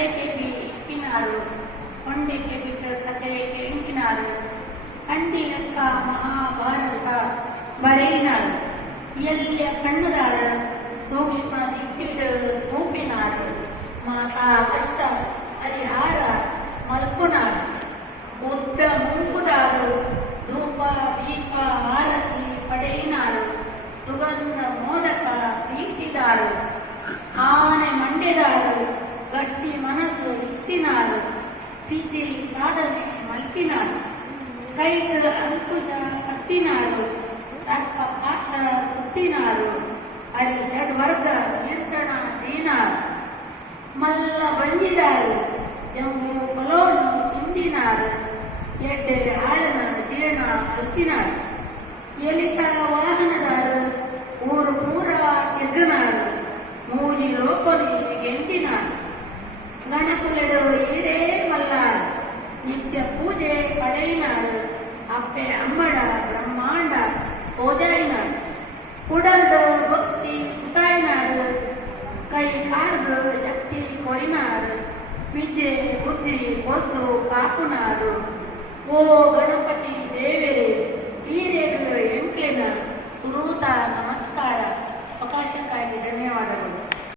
ಕಂಡೆಗೆ ಇಕ್ಕಿನಾರು ಕೊಂಡೆಗೆ ಬಿಟ್ಟ ಕತೆ ಕೆಂಕಿನಾರು ಅಂಡಿ ಲೆಕ್ಕ ಮಹಾಭಾರತ ಬರೆಯಿನಾರು ಎಲ್ಲಿಯ ಕಣ್ಣುದಾರ ಸೂಕ್ಷ್ಮ ಇಕ್ಕಿದ ರೂಪಿನಾರು ಮಾತಾ ಅಷ್ಟ ಹರಿಹಾರ ಮಲ್ಪುನಾರು ಉದ್ದ ಮುಂಕುದಾರು ಧೂಪ ದೀಪ ಆರತಿ ಪಡೆಯಿನಾರು ಸುಗಂಧ ಮೋದಕ ಪ್ರೀತಿದಾರು ಆನೆ ಮಂಡ್ಯದಾರು ಗಟ್ಟಿ ಮನಸ್ಸು ಇತ್ತಿನಾರು ಸಿದ್ಧಿರಿ ಸಾಧನೆ ಮಲ್ಕಿನಾರು ಕೈಗ ಅಂಕುಶ ಕತ್ತಿನಾರು ಸರ್ಪ ಪಾಶ ಸುತ್ತಿನಾರು ಹರಿ ಷಡ್ವರ್ಗ ನಿಯಂತ್ರಣ ದೀನಾರು ಮಲ್ಲ ಬಂದಿದಾರು ಜಂಬು ಪಲೋನು ತಿಂದಿನಾರು ಎಡ್ಡೆ ಆಳನ ಜೀರ್ಣ ಮಲ್ಕಿನಾರು ಎಲಿತ ವಾಹನದಾರು ಊರು ಪೂರ ಸಿಗ್ಗನಾರು ಮೂಡಿ ಲೋಪನಿ ಗೆಂಟಿನಾರು ಗಣಕಲೆಡು ಈಡೇ ಮಲ್ಲಾರು ನಿತ್ಯ ಪೂಜೆ ಪಡೆಯಿನಾರು ಅಪ್ಪೆ ಅಮ್ಮಡ ಬ್ರಹ್ಮಾಂಡ ಪೂಜಾಯಿನಾರು ಕುಡಲ್ದು ಭಕ್ತಿ ಕುಟಾಯಿನಾರು ಕೈ ಕಾರ್ದು ಶಕ್ತಿ ಕೊಡಿನಾರು ವಿದ್ಯೆ ಬುದ್ಧಿ ಹೊತ್ತು ಕಾಪುನಾರು ಓ ಗಣಪತಿ ದೇವರೇ ಈರೇಡು ಎಂಕ್ಲೆನ ಸುರೂತ ನಮಸ್ಕಾರ. ಅವಕಾಶಕ್ಕಾಗಿ ಧನ್ಯವಾದಗಳು.